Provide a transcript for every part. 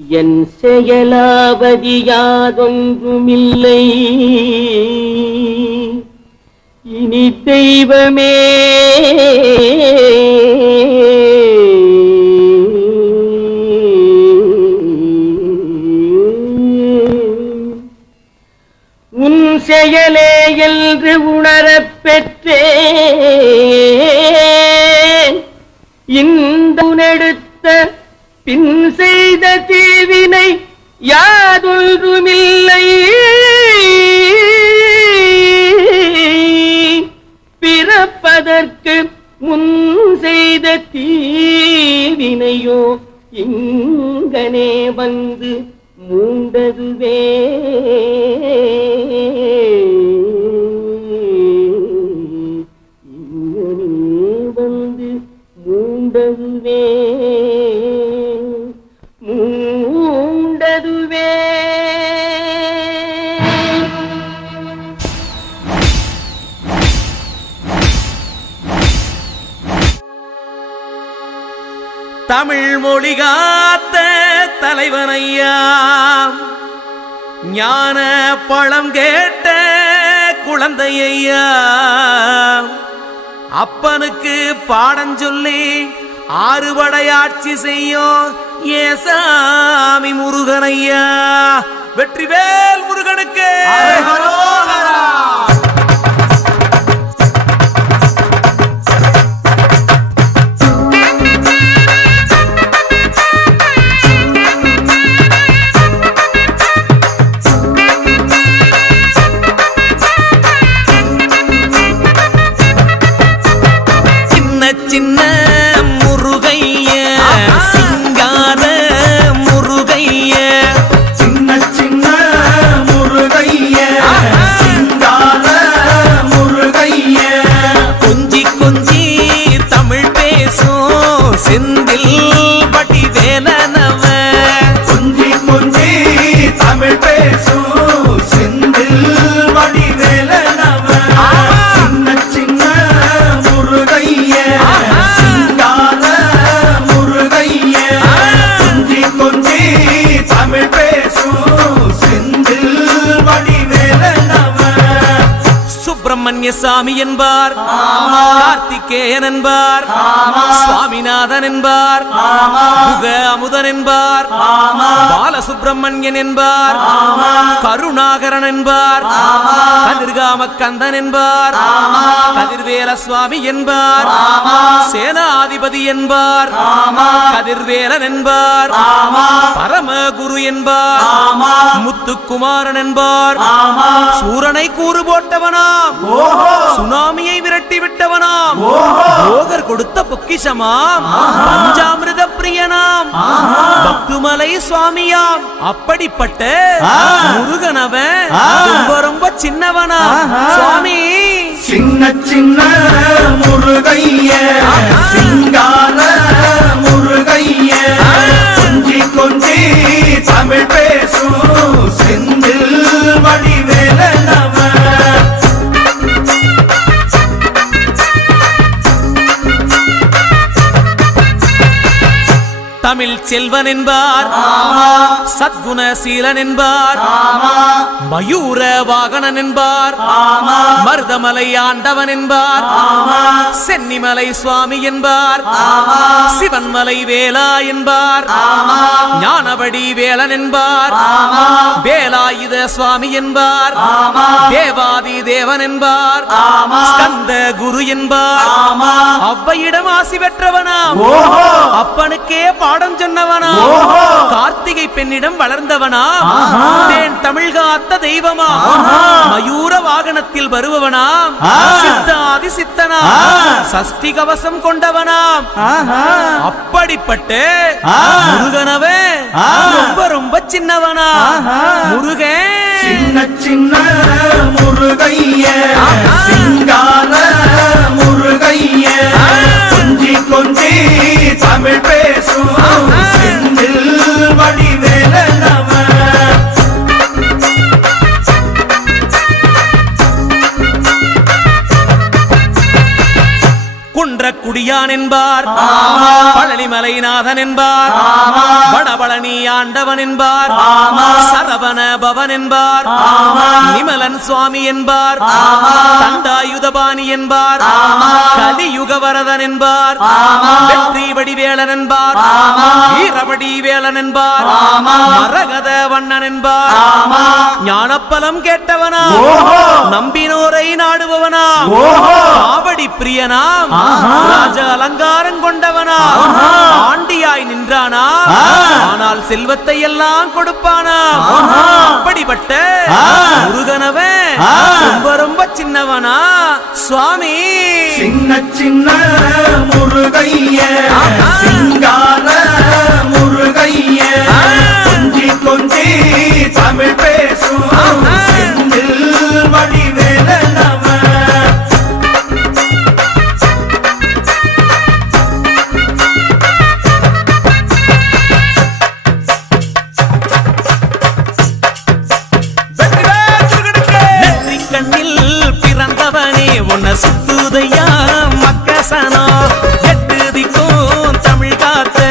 என் செயலாவதி யாதொன்றுமில்லை இனி தெய்வமே உன் செயலே என்று உணரப் பெற்றேன் இந்த உனெடுத்த பின் செய்த தீவினை யாதொன்றுமில்லை பிறப்பதற்கு முன் செய்த தீவினையோ இங்கனே வந்து மூண்டதுவே இங்கனே வந்து மூண்டதுவே மூண்டதுவே தமிழ் மொழி காத்த தலைவனையா ஞான பழம் கேட்ட குழந்தையா அப்பனுக்கு பாடம் சொல்லி ஆறுபடையாட்சி செய்யும் ஏசாமி முருகனையா வெற்றிவேல் முருகனுக்கு சின்ன முருகைய சிங்கார முருகைய சின்ன சின்ன முருகைய சிங்கார முருகைய கொஞ்சி கொஞ்சி தமிழ் பேசும் செந்தில் பட்டி வேலனவ கொஞ்சி கொஞ்சி தமிழ் பேசும் செந்தில் பட்டி வேலனவ சின்ன சின்ன முருகைய சிங்கார முருகைய கொஞ்சி கொஞ்சி தமிழ் பேசும் செந்தில் பட்டி வேலனவ சுப்பிரமணிய சாமி என்பார் கார்த்திகேயன் என்பார் சுவாமிநாதன் என்பார் முக அமுதன் என்பார் பாலசுப்பிரமணியன் என்பார் கருணாகரன் என்பார் கதிர்காம கந்தன் என்பார் கதிர்வேல சுவாமி என்பார் சேனாதிபதி என்பார் கதிர்வேலன் என்பார் பரமகுரு என்பார் முத்துக்குமாரன் என்பார் சூரனை கூறு போட்டவனாம் சுனாமியை விரட்டி விட்டவனாம் போகர் கொடுத்த பொக்கிஷமாம் பஞ்சாமிர்த பிரியனாம் பக்துமலை சுவாமியாம் அப்படிப்பட்ட முருகனவன் ரொம்ப ரொம்ப சின்னவனா சுவாமி சின்ன சின்ன முருகைய சிங்கார முருகைய கொஞ்சி கொஞ்சி தமிழ் பேசும் செந்தில் வடிவேலனவ தமிழ் செல்வன் என்பார் சத்குணசீலன் என்பார் மயூர வாகனன் என்பார் மருதமலை ஆண்டவன் என்பார் சென்னிமலை சுவாமி என்பார் சிவன்மலை வேலா என்பார் ஞானவடி வேலன் என்பார் வேலாயுத சுவாமி என்பார் தேவாதி தேவன் என்பார் ஸ்கந்த குரு என்பார் அவ்வையிடம் ஆசி பெற்றவனாம் அப்பனுக்கே பாடம் சொன்னவனா கார்த்திகை பெண்ணிடம் வளர்ந்தவனா தேன் தமிழ் காத்த தெய்வமா மயூர வாகனத்தில் வருபவனாம் சித்தாதி சித்தனா சஷ்டி கவசம் கொண்டவனாம் அப்படிப்பட்ட முருகனவே ரொம்ப ரொம்ப சின்னவனா முருகன் சின்ன சின்ன முருகைய சிங்கார முருகைய கொஞ்சி கொஞ்சி தமிழ் பேசும் செந்தில் வடிவேலனவ குன்றக்குடியா பிரான் என்பார், பழனிமலைநாதன் என்பார், வடபழனி ஆண்டவன் என்பார், சரவண பவன் என்பார், நிமலன் சுவாமி என்பார், தண்டாயுதபாணி என்பார், கலியுகவரதன் என்பார், வெற்றி வடிவேலன் என்பார், வீரவடி வேலன் என்பார், மரகத வண்ணன் என்பார், ஞானப்பலம் கேட்டவனா, நம்பினோரை நாடுபவனா, காவடி பிரியனாம், ராஜ அலங்காரம் கொண்டவனா, ஆண்டியாய் நின்றானா, ஆனால் செல்வத்தை எல்லாம் கொடுப்பானா. அப்படிப்பட்ட முருகனவன் ரொம்ப ரொம்ப சின்னவனா சுவாமி. சின்ன சின்ன முருகைய, சிங்கார முருகைய, கொஞ்சி கொஞ்சி தமிழ் பேசும் செந்தில் வடிவேலனவன். சுத்துதையா மக்கசனோ, எட்டு திக்கும் தமிழ் காத்து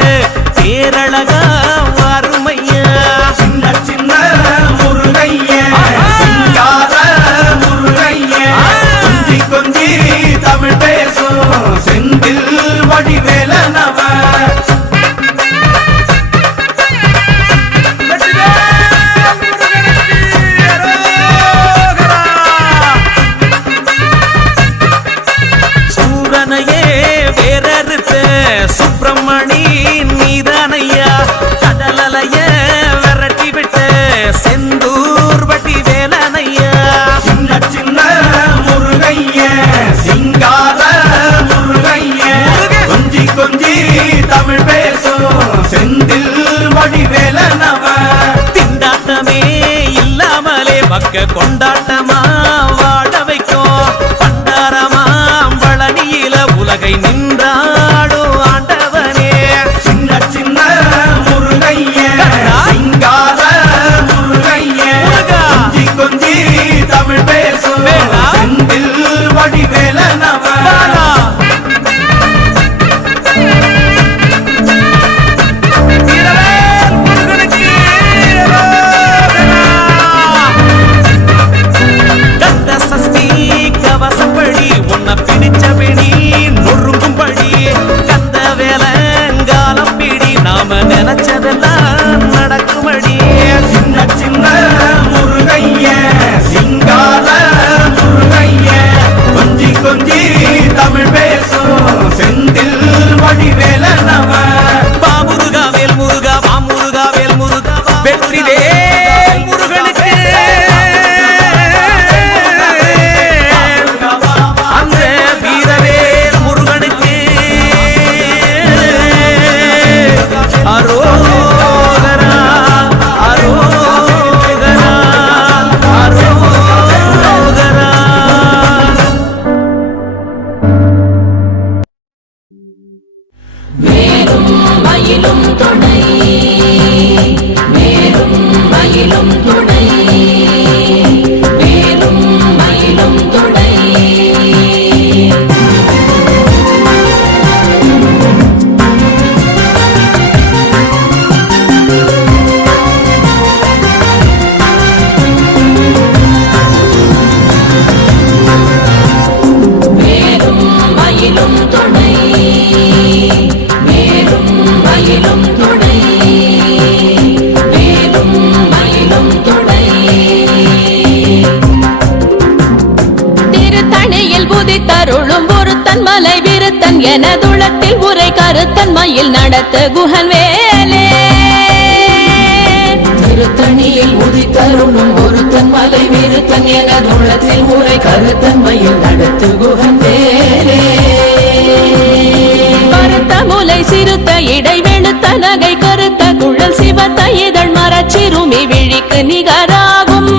பேரழகா வறுமையா. சின்ன சின்ன முருகைய, சிங்கார முருகைய, கொஞ்சி கொஞ்சி தமிழ் பேசும் செந்தில் வடிவேலனவன். சுப்பிரமணி நீதானையா, கடலைய விரட்டி விட்டு செந்தூர் வட்டி வேலனையா. சின்ன சின்ன முருகைய, சிங்கார முருகைய, கொஞ்சி கொஞ்சி தமிழ் பேசும் செந்தில் வடிவேலனவன். திண்டாட்டமே இல்லாமலே பக்க கொண்டாட்டமா வாழ வைக்கும், பண்டாரமா பழனியில உலகை நின்றாடும் ஆண்டவனே. சின்ன சின்ன முருகைய, சிங்கார முருகைய, கொஞ்சி கொஞ்சி தமிழ் பேசும் செந்தில் வடிவேலனவன். பிடிச்சபடி நொறுங்கும்படி கந்த வேலங்காலம் பிடி, நாம நினைச்சதெல்லாம் நடக்கும்படி. சின்ன சின்ன முருகைய, சிங்கார முருகைய, கொஞ்சி கொஞ்சி தமிழ் பேசும் செந்தில் வடிவேலனவன். பா முருகா வேல் முருகா, வா முருகா வேல் முருகா, வெற்றி வேல் முருகனுக்கு. அரோகரா அரோகரா அரோகரா. மேலும் மயிலும் துணை, மேலும் மயிலும் துணை, மேலும் மயிலும் துணை. மேலும் மயிலும் துணை, மேலும் மயிலும் துணை, மேலும் மயிலும் துணை. திருத்தணியில் உதித்தருளும் ஒருத்தன் மலை விருத்தன் எனதுளத்தில் உரை கருத்தன் மயில் நடத்த குஹன் வேலே. திருத்தணியில் உதித்தருளும் ஒருத்தன் மலை விருத்தன் எனதுளத்தில் உரை கருத்தன் மயில் நடத்து குஹன் வேலே. கருத்த முலை சிறுத்த இடை வெளுத்த நகை கருத்த குழல் சிவத்த இதழ் மரச்சிறுமி விழிக்கு நிகராகும்.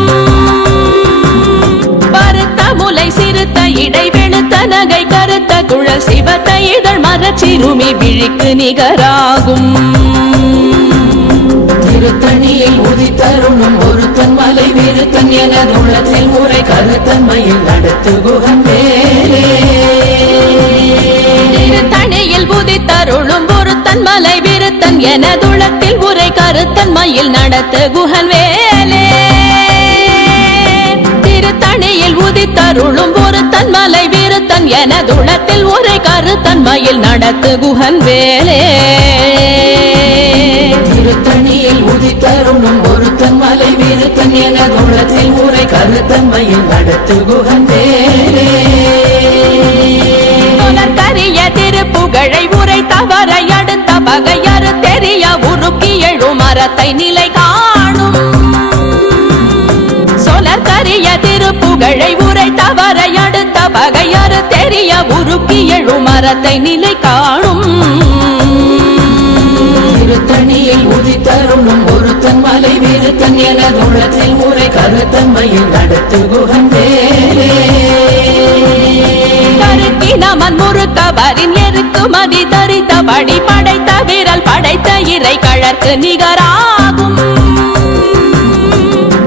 பருத்த முலை சிறுத்த இடை வெளுத்த நகை கருத்த குழல் சிவத்த இதழ் மரச்சிறுமி விழிக்கு நிகராகும். திருத்தணியில் உதித்தருளும் ஒருத்தன் மலை விருத்தன் எனதுள்ளத்தில் உரை கருத்தன் மயில் நடத்து குஹன் வேலே. திருத்தணியில் உதித்தருளும் ஒருத்தன் மலை விருத்தன் எனதுளத்தில் உரை கருத்தன் மயில் நடத்து குகன் வேலே திருத்தணியில் உதித்தருளும் ஒருத்தன் மலை விருத்தன் எனதுளத்தில் உரை கருத்தன் மயில் நடத்து குகன் வேலே திருத்தணியில் உதித்தருளும் ஒருத்தன் மலை விருத்தன் எனதுளத்தில் உரை கருத்தன் மயில் நடத்து குகன் வேலே கரிய திருப்புகழை உரை தவற அடுத்த பகையறு தெரிய உருக்கி எழும் மரத்தை நிலை காணும் சொலற்கரிய திருப்புகழை உரை தவற அடுத்த பகையறு தெரிய உருக்கி எழும் மரத்தை நிலை காணும் திருத்தணியில் உதித்தருளும் ஒருத்தன் மலை விருத்தன் எனதுளத்தில் உரை கருத்தன் மயில் நடத்து குகன் வேலே நமன் முறுக்கவரின் எருக்கு மதி தரித்தபடி படைத்த விரல் படைத்த இறை கழற்கு நிகராகும்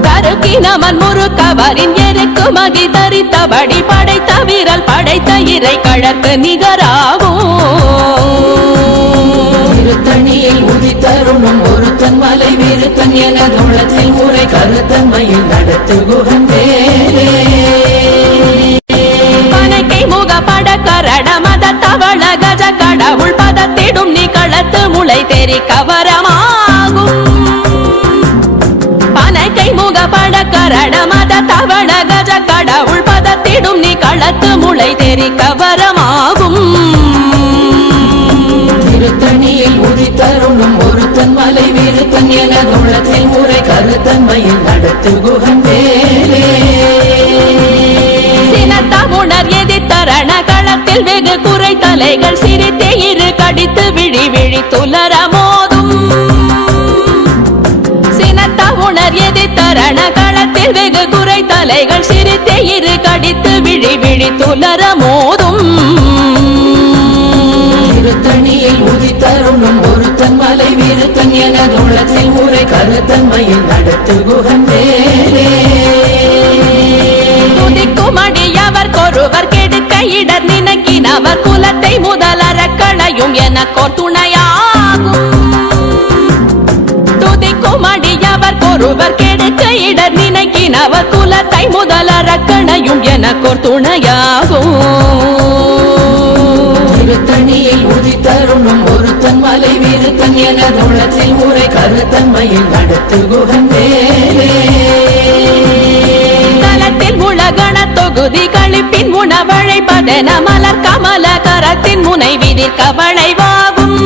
தருக்கி நமன் முறுக்கவரின் எருக்கு மதி தரித்தபடி படைத்த விரல் படைத்த இறை கழற்கு நிகராகும் திருத்தணியில் உதித்தருளும் ஒருத்தன் மலை விருத்தன் எனதுளத்தில் உரை கருத்தன் மயில் நடத்து குகன் வேலே கரட மத தவள கஜ கடவுள் பதத்திடும் நீ களத்து முளை தெரி கவரமாகும் பனைக்கை முக பட கரட மத தவள கஜ கடவுள் பதத்திடும் நீ களத்து முளை தெரி கவரமாகும் திருத்தணியில் உதித்தருளும் ஒருத்தன் மலை விருத்தன் எனதுளத்தில் உரை கருத்தன் மயில் நடத்து குகன் வேலே சினத்தமுணர் எதிர்த்தரண களத்தில் வெகு குறை தலைகள் சிரித்தே இரு கடித்து விழி விழி துலர மோதும் சினத்தமுணர் எதிர்த்தரண களத்தில் வெகு குறை தலைகள் சிரித்தே இரு கடித்து விழி விழி துலர மோதும் திருத்தணியில் உதித்தருளும் ஒருத்தன் மலை விருத்தன் எனதுளத்தில் உரை கருத்தன் மயில் நடத்து குகன் வேலே துதிக்குமடியவர் கொருவர் கெடுக்க இடர் நினைக்கினவர் குலத்தை முதலற களையும் எனக்கோர் துணையாகும் துதிக்குமடியவர் கொருவர் கெடுக்க இடர் நினைக்கினவர் குலத்தை முதலற களையும் எனக்கோர் துணையாகும் திருத்தணியில் உதித்தருளும் ஒருத்தன் மலை விருத்தன் எனதுளத்தில் உரை கருத்தன் மயில் நடத்து குகன் வேலே தலத்தில் உலகண தொகுதி கழிப்பின் உணவழைப்பதென மலர் கமல கரத்தின் முனை விதிர் கவளைவாகும்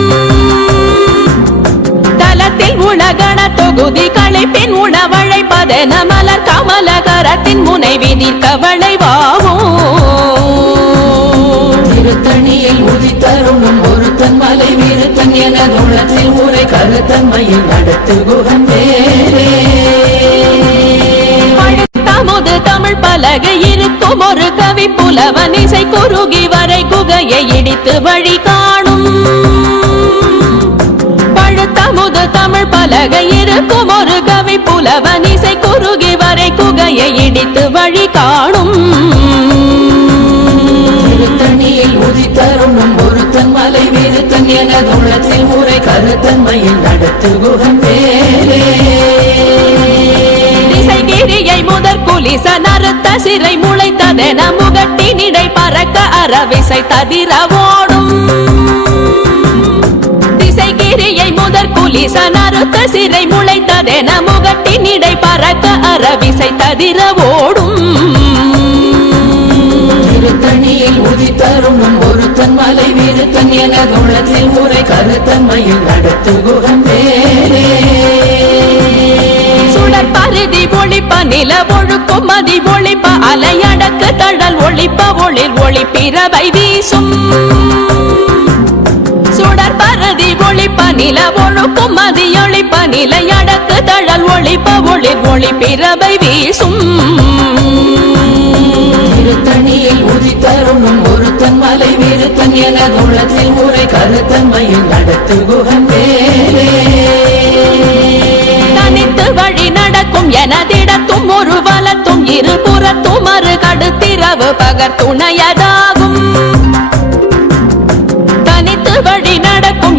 தலத்தில் உலகண தொகுதி கழிப்பின் உணவழைப்பதென மலர் கமல கரத்தின் முனை விதிர் கவளைவாகும் திருத்தணியில் உதித்தருளும் ஒருத்தன் மலை விருத்தன் எனதுளத்தில் உரை கருத்தன் மயில் நடத்து குகன் வேலே பழுத்தமுது தமிழ் பலகை இருக்கும் ஒரு கவி புலவன் இசை குறுகி வரை குகையை இடித்து வழி காணும் பழுத்தமுது தமிழ் பலகை இருக்கும் ஒரு கவி புலவன் இசை குறுகி வரை குகையை இடித்து வழி காணும் திருத்தணியில் உதித்தருளும் ஒருத்தன் மலை விருத்தன் எனதுளத்தில் உரை கருத்தன் மயில் நடத்து குகன் வேலே திசைகிரியை முதற் குலிச நறுத்த சிறை முளைத்ததென முகட்டினிடை பறக்க அறவிசை ததிர ஓடும் திசைகிரியை முதற் குலிச நறுத்த சிறை முளைத்ததென முகட்டினிடை பறக்க அறவிசை ததிர ஓடும் திருத்தணியில் உதித்தருளும் ஒருத்தன் மலை விருத்தன் எனதுளத்தில் உரை கருத்தன் மயில் நடத்து குகன் வேலே சுடர் பருதி ஒளிப்ப நில ஒழுக்கும் மதி ஒளிப்ப அலையடக்கு தழல் ஒளிப்ப ஒளிர் ஒளி பிறவை வீசும் சுடர் பருதி ஒளிப்ப நில ஒழுக்கும் மதி ஒளிப்ப நிலையடக்கு தழல் ஒளிப்ப ஒளிர் ஒளி பிறவை வீசும் திருத்தணியில் உதித்தருளும் ஒருத்தன் மலை விருத்தன் எனதுளத்தில் உரை கருத்தன் மயில் நடத்து குகன் வேலே தனித்து வழி நடக்கும் எனதிடத்தும் ஒரு வலத்தும் இரு புறத்தும் மறு கடுத்திரவு பகர் துணையதாகும் தனித்து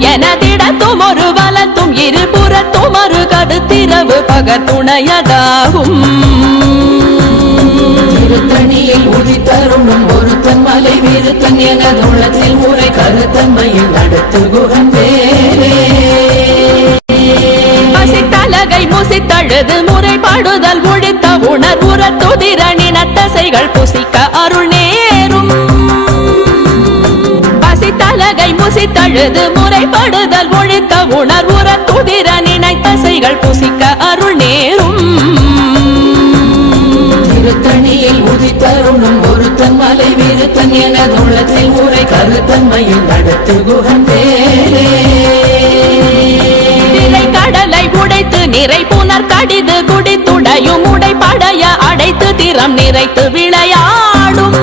நடக்கும் எனதிடத்தும் ஒரு வலத்தும் இருபுறத்தும் ஒரு கடுத்திரவு பகத்துணையதாகும் திருத்தணியில் உதித்தருணும் ஒருத்தன் மலை விருத்தன் எனது உள்ளத்தில் முறை கருத்தன்மையில் நடத்து குகந்தேரே பசித்தலகை முசித்தழுது முறைப்பாடுதல் முடித்த உணர்வுற துதிரணின தசைகள் புசிக்க அருள் நேரும் பசித்தலகை முசித்தழுது முறைப்படுதல் ஒழித்த உணர்வுற துதிரணின தசைகள் புசிக்க அருள் நேரும் திருத்தணியில் உதித்தருணும் ஒருத்தன் மலை விருத்தன் எனது உள்ளத்தில் முறை கருத்தன்மையில் நடத்து குகந்தேரே கடலை உடைத்து நிறை புனர் கடிது குடித்துடையும் உடைப்படைய அடைத்து திறம் நிறைத்து விளையாடும்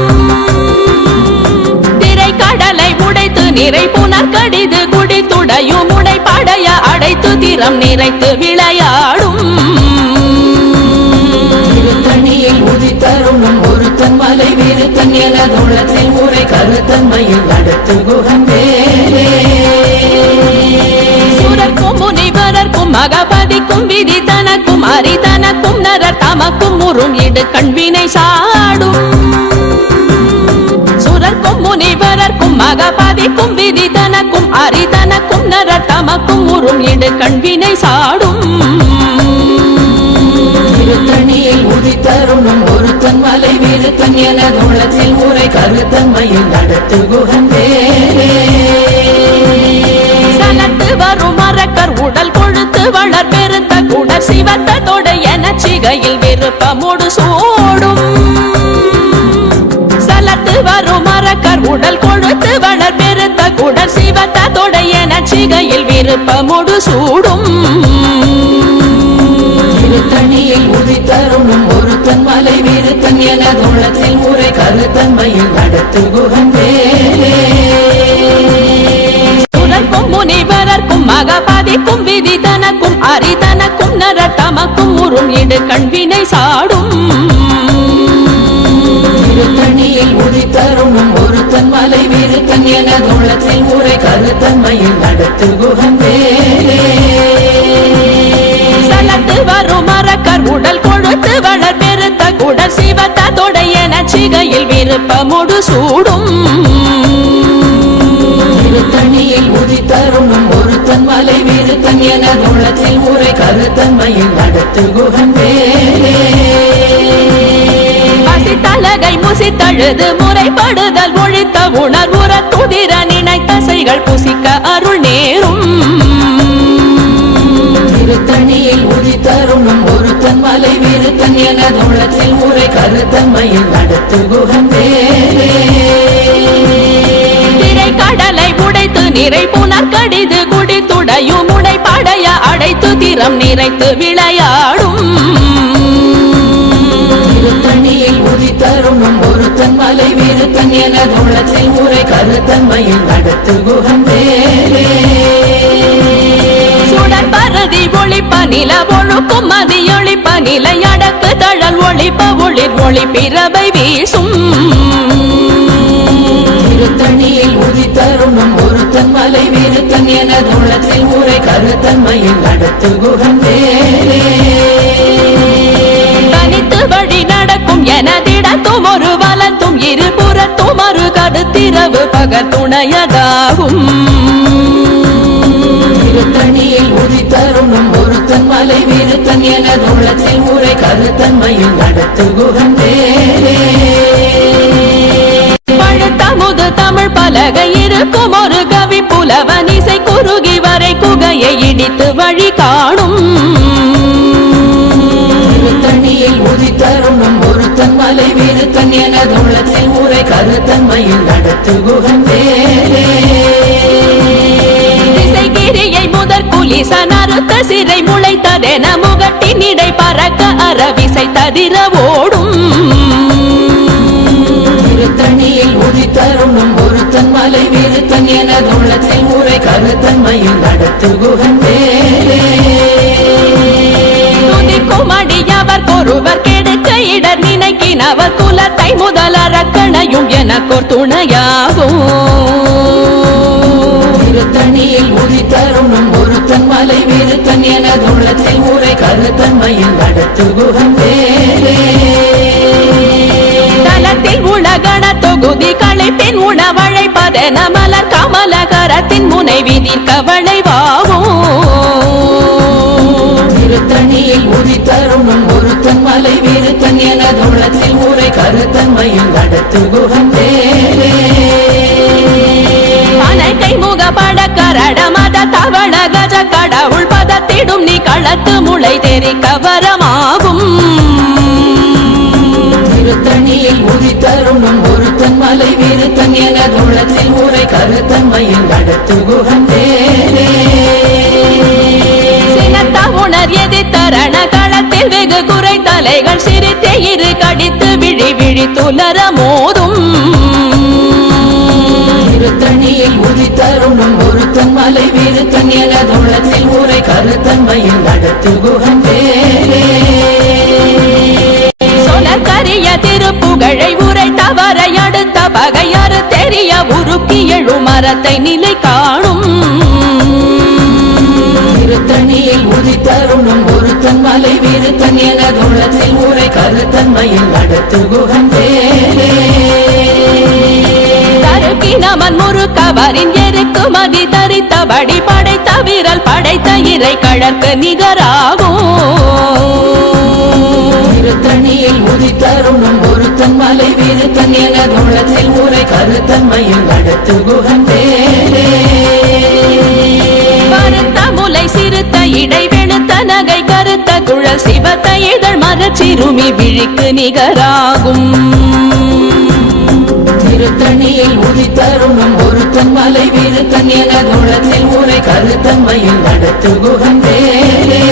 திரை கடலை உடைத்து நிறை புனர் கடிது குடித்துடையும் உடைப்படைய அடைத்து திறம் நிறைத்து விளையாடும் திருத்தணியில் உதித்தருணும் ஒருத்தன் மலை விருத்தன் எனது உள்ளத்தில் முறை கருத்தன்மையில் நடத்து குகந்தேரே சுரர்க்கும் முனிவரர்க்கும் மகபதிக்கும் விதி தனக்கும் அரிதனக்கும் நரர் தமக்கும் முறும் இடு கண்வினை சாடும் சுரர்க்கும் முனிவரர்க்கும் மகபதிக்கும் விதி தனக்கும் அரிதனக்கும் நரர் தமக்கும் முறும் இடு கண்வினை சாடும் திருத்தணியில் உதித்தருணும் ஒருத்தன் மலை விருத்தன் எனது உள்ளத்தில் முறை கருத்தன்மையில் நடத்து குகந்தேரே சலத்து வரும் மரக்கர் உடல் கொழுத்து வளர் பெருத்த குடர் சிவத்தோடு என சிகையில் விருப்பமோடு சோடும் சலத்து வரும் மரக்கர் உடல் கொழுத்து வளர் பெருத்த குடர் சிவத்தோடு என சிகையில் விருப்பமோடு சூடும் திருத்தணியில் உதித்தருணும் ஒருத்தன் மலை விருத்தன் எனது உள்ளத்தில் முறை கருத்தன்மையில் நடத்து குகந்தேரே சுரர்க்கும் முனிவரர்க்கும் மகபதிக்கும் விதி தனக்கும் அரிதனக்கும் நரர் தமக்கும் முறும் இடு கண்வினை சாடும் திருத்தணியில் உதித்தருணும் ஒருத்தன் மலை விருத்தன் எனது உள்ளத்தில் முறை கருத்தன்மையில் நடத்து குகந்தேரே சலத்து வரும் மரக்கர் உடல் கொழுத்து வளர் பெருத்த குடர் சிவத்தோடு என சிகையில் விருப்பமோடு சூடும் திருத்தணியில் உதித்தருணும் ஒருத்தன் மலை விருத்தன் எனது உள்ளத்தில் முறை கருத்தன்மையில் நடத்து குகந்தேரே பசித்தலகை முசித்தழுது முறைப்படுதல் ஒழித்த உணர்வுற துதிர நினைத்தசைகள் புசிக்க அருள் நேரும் திருத்தணியில் உதித்தருணும் ஒருத்தன் மலை விருத்தன் எனது உள்ளத்தில் முறை கருத்தன்மையில் நடத்து குகந்தேரே திரை கடலை உடைத்து நிறை புனர் கடிது குடித்துடையும் உடைப்படைய அடைத்து திறம் நிறைத்து விளையாடும் திருத்தணியில் உதித்தருணும் ஒருத்தன் மலை விருத்தன் எனது உள்ளத்தில் முறை கருத்தன்மையில் நடத்து குகந்தேரே சுடர் பரதி ஒளிப்ப நில ஒழுக்கும் மதியொளிப்ப நிலை அடக்கு தழல் ஒளிப்ப ஒளிர் ஒளி பிறவை வீசும் திருத்தணியில் உதித்தருணும் ஒருத்தன் மலை விருத்தன் எனது உள்ளத்தில் முறை கருத்தன்மையில் நடத்து குகந்தேரே தனித்து வழி நடக்கும் எனதிடத்தும் ஒரு வலத்தும் இருபுறத்தும் ஒரு கடுத்திரவு பகத்துணையதாகும் திருத்தணியில் உதித்தருணும் ஒருத்தன் மலை விருத்தன் எனது உள்ளத்தில் முறை கருத்தன்மையில் நடத்து குகந்தேரே பழுத்தமுது தமிழ் பலகை இருக்கும் ஒரு கவி புலவன் இசை குறுகி வரை குகையை இடித்து வழி காணும் திருத்தணியில் உதித்தருணும் ஒருத்தன் மலை விருத்தன் எனது உள்ளத்தில் முறை கருத்தன்மையில் நடத்து குகந்தேரே திசைகிரியை முதற் குலிசன் அறுத்த சிறை முளைத்ததென முகட்டின் இடை பறக்க அரவிசை ததிர ஓடும் திருத்தணியில் உதித்தருணும் ஒருத்தன் மலை விருத்தன் எனது உள்ளத்தில் முறை கருத்தன்மையில் நடத்து குகந்தேரே துதிக்கும் அடியவர் ஒருவர் கெடுக்க இடர் நினைக்கினவர் குலத்தை முதல் அரக்கணையும் எனக்கோர் துணையாகும் திருத்தணியில் உதித்தருணும் ஒருத்தன் மலை விருத்தன் எனதுள்ளத்தில் ஊரை கருத்தன்மையில் நடத்து குகன் வேலே தலத்தில் உலகண தொகுதி களைப்பின் உணவழைப்பதென மலர் கமலகரத்தின் முனை விதிர்க்க வளைவாகும் திருத்தணியில் உதித்தருணும் ஒருத்தன் மலை விருத்தன் எனதுள்ளத்தில் ஊரை கருத்தன்மையில் நடத்து குகன் வேலே அனைத்தை முகப்பட கரட மத தவள கஜ கடவுள் பதத்திடும் நீ களத்து முளை தெரிக்க வரமாகும் திருத்தணியில் உதித்தருணும் ஒருத்தன் மலை விருத்தன் எனதுள்ளத்தில் ஊரை கருத்தன்மையில் நடத்து குகன் வேலே சினத்த உணர் எதிர்த்தரண களத்தில் வெகு குறை தலைகள் சிரித்தே இரு கடித்து விழி விழி துலர மோதும் திருத்தணியில் உதித்தருணும் ஒருத்தன் மலை விருத்தன் எனதுள்ளத்தில் ஊரை கருத்தன்மையில் நடத்து குகன் வேலே சொலக்கரிய திருப்புகழை உரை தவறை அடுத்த பகையறு தெரிய உருக்கி எழு மரத்தை நிலை காணும் திருத்தணியில் உதித்தருணும் ஒருத்தன் மலை விருத்தன் எனதுள்ளத்தில் ஊரை கருத்தன்மையில் நடத்து குகன் வேலே தருக்கி நமன் முறுக்கவரின் எருக்கு மதி தரித்தபடி படைத்த வீரல் படைத்த இறை கழற்கு நிகராகும் திருத்தணியில் உதித்தருணும் ஒருத்தன் மலை விருத்தன் எனதுள்ளத்தில் ஊரை கருத்தன்மையில் நடத்து குகன் வேலே கருத்த முலை சிறுத்த இடை வெளுத்த நகை கருத்த குழல் சிவத்த இதழ் மரச்சிறுமி விழிக்கு நிகராகும் திருத்தணியில் உதித்தருணும் ஒருத்தன் மலை விருத்தன் எனதுள்ளத்தில் ஊரை கருத்தன்மையில் நடத்து குகன் வேலே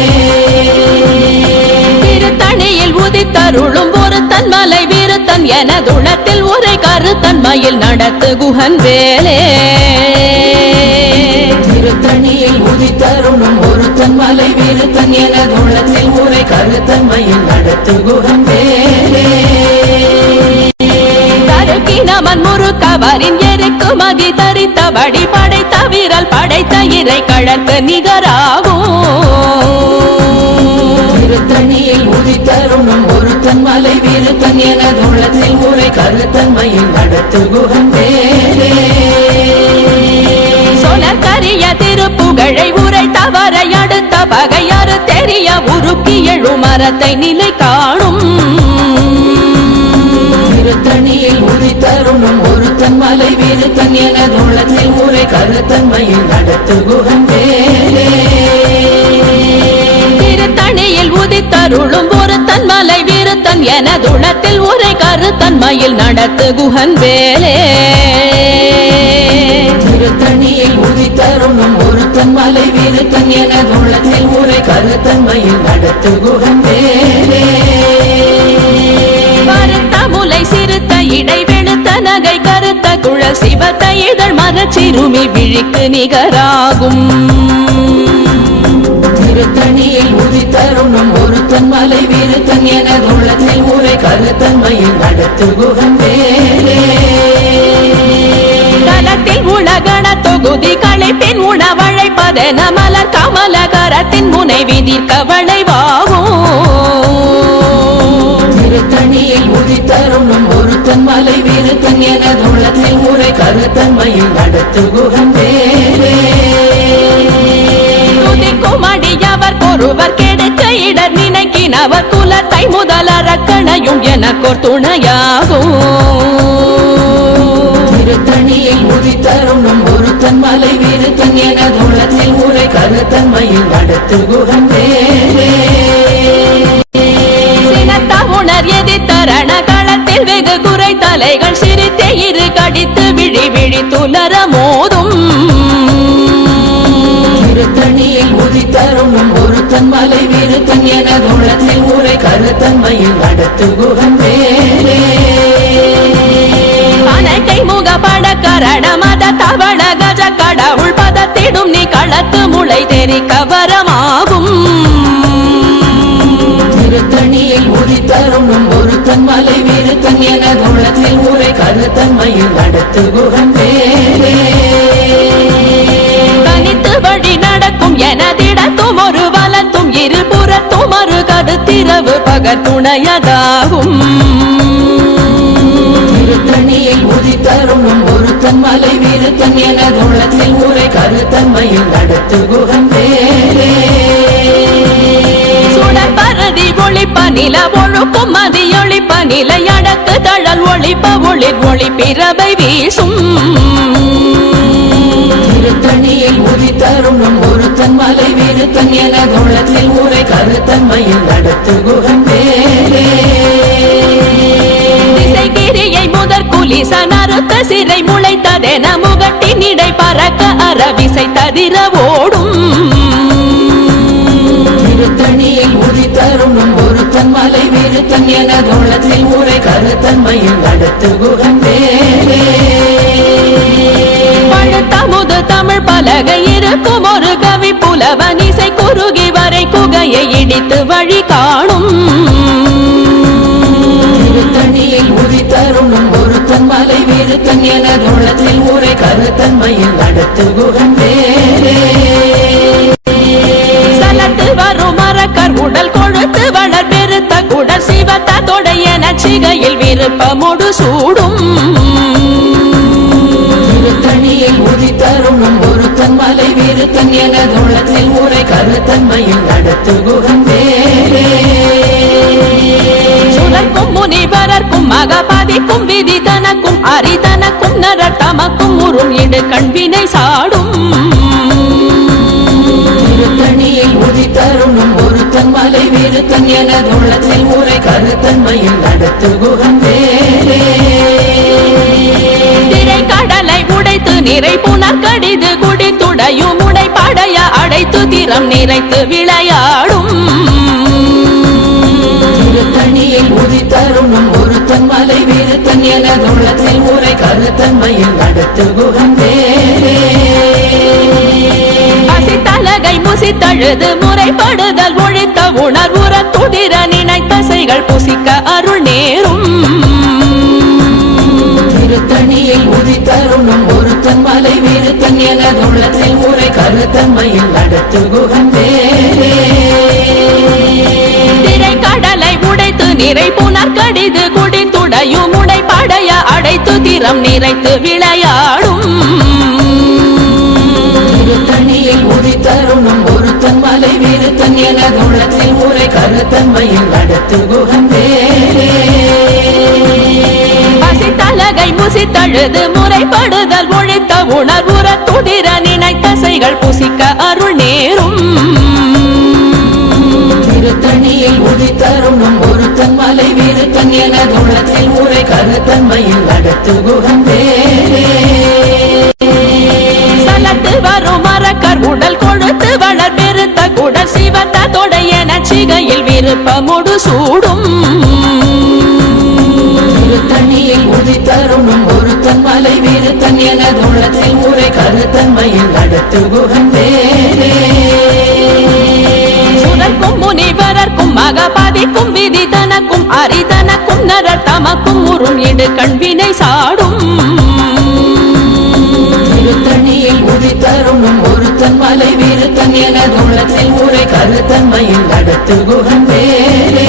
திருத்தணியில் உதித்தருளும் ஒருத்தன் மலை விருத்தன் எனதுளத்தில் உரை கருத்தன்மையில் நடத்து குகன் வேலே திருத்தணியில் உதித்தருணும் ஒருத்தன் மலை விருத்தன் எனதுள்ளத்தில் ஊரை கருத்தன்மையில் நடத்து குகன் வேலே தருக்கி நமன் முறுக்கவரின் எருக்கு மதி தரித்தபடி படைத்த வீரல் படைத்த இறை கழற்கு நிகராகும் திருத்தணியில் உதித்தருணும் ஒருத்தன் மலை விருத்தன் எனதுள்ளத்தில் ஊரை கருத்தன்மையில் நடத்து குகன் வேலே சொலக்கரிய திருப்புகழை உரை தவறை அடுத்த பகையறு தெரிய உருக்கி எழு மரத்தை நிலை காணும் திருத்தணியில் உதித்தருணும் ஒருத்தன் மலை விருத்தன் எனதுள்ளத்தில் ஊரை கருத்தன்மையில் நடத்து குகன் வேலே திருத்தணியில் உதித்தருளும் ஒருத்தன் மலை விருத்தன் எனதுளத்தில் உரை கருத்தன்மையில் நடத்து குகன் வேலே திருத்தணியில் உதித்தருணும் ஒருத்தன் மலை விருத்தன் எனதுள்ளத்தில் ஊரை கருத்தன்மையில் நடத்து குகன் வேலே கருத்த முலை சிறுத்த இடை வெளுத்த நகை கருத்த குழல் சிவத்த இதழ் மரச்சிறுமி விழிக்கு நிகராகும் திருத்தணியில் உதித்தருணும் ஒருத்தன் மலை விருத்தன் எனதுள்ளத்தில் ஊரை கருத்தன்மையில் நடத்து குகன் வேலே தலத்தில் உலகண தொகுதி களைப்பின் உணவழைப்பதென மலர் கமலகரத்தின் முனை விதிர்க்க வளைவாகும் திருத்தணியில் உதித்தருணும் ஒருத்தன் மலை விருத்தன் எனதுள்ளத்தில் ஊரை கருத்தன்மையில் நடத்து குகன் வேலே துதிக்கும் அடியவர் ஒருவர் கெடுக்க இடர் நினைக்கினவர் குலத்தை முதலரக்கணையும் எனக்கோர் துணையாகும் திருத்தணியில் உதித்தருணும் ஒருத்தன் மலை விருத்தன் எனதுள்ளத்தில் ஊரை கருத்தன்மையில் நடத்து குகன் வேலே சினத்த உணர் எதிர்த்தரண களத்தில் வெகு குறை தலைகள் சிரித்தே இரு கடித்து விழி விழி துலர மோதும் திருத்தணியில் உதித்தருணும் ஒருத்தன் மலை விருத்தன் எனதுள்ளத்தில் ஊரை கருத்தன்மையில் நடத்து குகன் வேலே அனைத்தை முகப்பட கரட மத தவள கஜ கடவுள் பதத்திடும் நீ களத்து முளை தெரிக்க வரமாகும் திருத்தணியில் உதித்தருணும் ஒருத்தன் மலை விருத்தன் எனதுள்ளத்தில் ஊரை கருத்தன்மையில் நடத்து குகன் வேலே தனித்து கருத்திரவு பகத்துணையதாகும். திருத்தணியில் உதித்தருணும் ஒருத்தன் மலை விருத்தன் எனது உள்ளத்தில் உரை கருத்தன்மையில் நடத்து குகந்தேரே. சுடர் பரதி ஒளிப்ப நில ஒழுக்கும் மதியொளிப்ப நிலை அடக்கு தழல் ஒளிப்ப ஒளிர் ஒளி பிறவை வீசும். திருத்தணியில் உதித்தருணும் ஒருத்தன் மலை விருத்தன் எனது உள்ளத்தில் உரை கருத்தன்மையில் நடத்து குகந்தேரே. திசைகிரியை முதற் குலிசன் அறுத்த சிறை முளைத்ததென முகட்டின் இடை பறக்க அறவிசை ததிர ஓடும். திருத்தணியில் உதித்தருணும் ஒருத்தன் மலை விருத்தன் எனது உள்ளத்தில் உரை கருத்தன்மையில் நடத்து குகந்தேரே. பழுத்தமுது தமிழ் பலகை இருக்கும் ஒரு கவி புலவன் இசை குறுகி வரை குகையை இடித்து வழி காணும். திருத்தணியில் உதித்தருணும் ஒருத்தன் மலை விருத்தன் எனது உள்ளத்தில் உரை கருத்தன்மையில் நடத்து குகந்தேரே. சலத்து வரும் மரக்கர் உடல் கொழுத்து வளர் பெருத்த குடல் சிவத்த தொடைய நச்சிகையில் விருப்பமொடு சூடும். திருத்தணியில் உதித்தருணும் ஒருத்தன் மலை விருத்தன் எனது உள்ளத்தில் உரை கருத்தன்மையில் நடத்து குகந்தேரே. சுழற்கும் முனிவரர்க்கும் மகபதிக்கும் விதி தனக்கும் அரிதனக்கும் நரர் தமக்கும் உறும் இடு கண்வினை சாடும். திருத்தணியில் உதித்தருணும் ஒருத்தன் மலை விருத்தன் எனது உள்ளத்தில் உரை கருத்தன்மையில் நடத்து குகந்தேரே. திரை கடலை உடைத்து நிறை புனர் கடிது குடித்துடையும் உடை படைய அடைத்து திறம் நிறைத்து விளையாடும். திருத்தணியில் உதித்தருணும் ஒருத்தன் மலை விருத்தன் எனது உள்ளத்தில் உரை கருத்தன்மையில் நடத்து குகந்தேரே. பசித்தலகை முசித்தழுது முறைப்படுதல் ஒழித்த உணர்வுற துதிர நினைத்தசைகள் புசிக்க அருள் நேரும். திருத்தணியில் உதித்தருணும் ஒருத்தன் மலை விருத்தன் எனது உள்ளத்தில் உரை கருத்தன்மையில் நடத்து குகந்தேரே. திரை கடலை உடைத்து நிறை புனர் கடிது குடித்துடையும் உடை படைய அடைத்து திறம் நிறைத்து விளையாடும். திருத்தணியில் உதித்தருணும் ஒருத்தன் மலை விருத்தன் எனது உள்ளத்தில் உரை கருத்தன்மையில் நடத்து குகந்தேரே. பசித்தலகை முசித்தழுது முறைப்படுதல் ஒழித்த உணர்வுற துதிர நினைத்தசைகள் புசிக்க அருள் நேரும். திருத்தணியில் உதித்தருணும் ஒருத்தன் மலை விருத்தன் எனது உள்ளத்தில் உரை கருத்தன்மையில் நடத்து குகந்தேரே. சலத்து வரும் மரக்கர் உடல் கொழுத்து வளர் பெருத்த குடல் சிவத்த தொடைய நச்சிகையில் விருப்பமொடு சூடும். திருத்தணியில் உதித்தருணும் ஒருத்தன் மலை விருத்தன் எனது உள்ளத்தில் உரை கருத்தன்மையில் நடத்து குகந்தேரே. சுழற்கும் முனிவரர்க்கும் மகபதிக்கும் விதி தனக்கும் அரிதனக்கும் நரர் தமக்கும் உறும் இடு கண்வினை சாடும். திருத்தணியில் உதித்தருணும் ஒருத்தன் மலை விருத்தன் எனது உள்ளத்தில் உரை கருத்தன்மையில் நடத்து குகந்தேரே.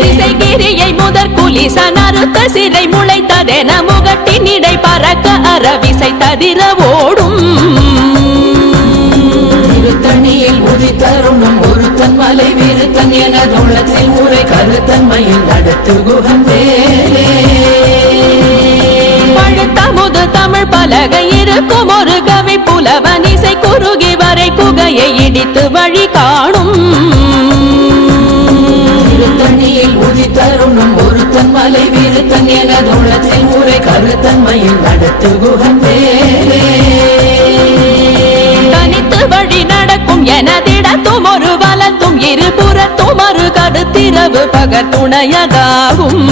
திசைகிரியை முதற் குலிசன் அறுத்த சிறை முளைத்ததென முகட்டின் இடை பறக்க அறவிசை ததிர ஓடும். திருத்தணியில் உதித்தருணும் ஒருத்தன் மலை விருத்தன் எனது உள்ளத்தில் உரை கருத்தன்மையில் நடத்து குகந்தேரே. பழுத்தமுது தமிழ் பலகை இருக்கும் ஒரு கவி புலவன் இசை குறுகி வரை குகையை இடித்து வழி காணும். திருத்தணியில் உதித்தருணும் ஒருத்தன் மலை விருத்தன் எனது உள்ளத்தில் உரை கருத்தன்மையில் நடத்து குகந்தேரே. தனித்து வழி நடக்கும் எனதிடத்தும் ஒரு வலத்தும் இருபுறத்தும் ஒரு கருத்திரவு பகத்துணையதாகும்.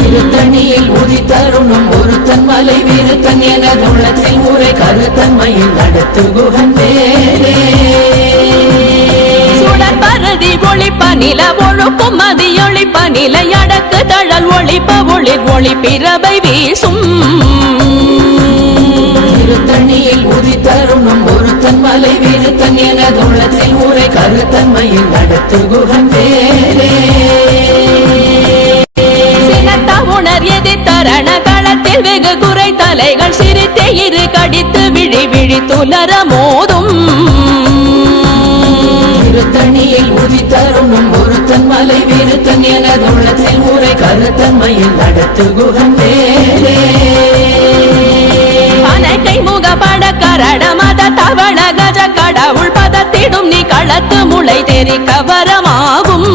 திருத்தணியில் உதித்தருணும் ஒருத்தன் மலை விருத்தன் எனது உள்ளத்தில் உரை கருத்தன்மையில் நடத்து குகந்தேரே. சுடர் பரதி ஒளிப்ப நில ஒழுக்கும் மதியொளிப்ப நிலை அடக்கு தழல் ஒளிப்ப ஒளிர் ஒளி பிறவை வீசும். திருத்தணியில் உதித்தருணும் ஒருத்தன் ஒருத்தன் மலை விருத்தன் எனதுள்ளத்தில் ஊரை கருத்தன்மையில் நடத்து குகன் வேலே உணர் எதிர்த்தரண களத்தில் வெகு குறை தலைகள் சிரித்தே இரு கடித்து விழி விழி துலர மோதும் திருத்தணியில் உதித்தருணும் ஒருத்தன் மலை விருத்தன் எனதுள்ளத்தில் ஊரை கருத்தன்மையில் நடத்து குகன் வேலே பனக்கை முகப்பட கரட மத தவண கஜ கடவுள் பதத்திடும் நீ களத்து முளை தெரிக்க வரமாகும்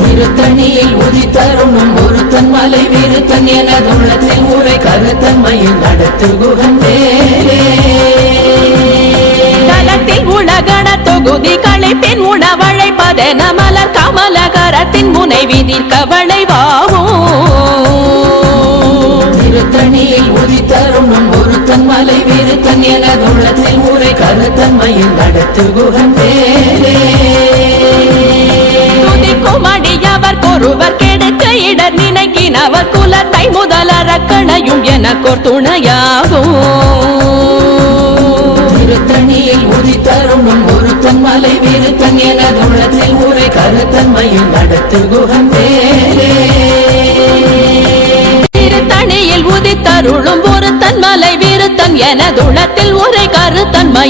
திருத்தணியில் உதித்தருணும் ஒருத்தன் மலை விருத்தன் எனதுள்ளத்தில் ஊரை கருத்தன்மையில் நடத்து குகன் வேலே தலத்தில் உலகண தொகுதி களைப்பின் உணவழைப்பதென மலர் கமல கரத்தின் முனை விதிர்க்க வளைவாகும் திருத்தணியில் உதித்தருணும் ஒருத்தன் மலை விருத்தன் எனதுள்ளத்தில் ஊரை கருத்தன்மையில் நடத்து குகன் வேலே துதிக்கும் அடியவர் ஒருவர் கெடுக்க இடர் நினைக்கினவர் குலத்தை முதலறக்கணையும் எனக்கோர் துணையாகும் திருத்தணியில் உதித்தருணும் ஒருத்தன் மலை விருத்தன் எனதுள்ளத்தில் ஊரை கருத்தன்மையில் நடத்து குகன் வேலே திருத்தணியில் உதித்தருளும் ஒருத்தன் மலை விருத்தன் எனதுள்ளத்தில் ஊரை கருத்தன்மை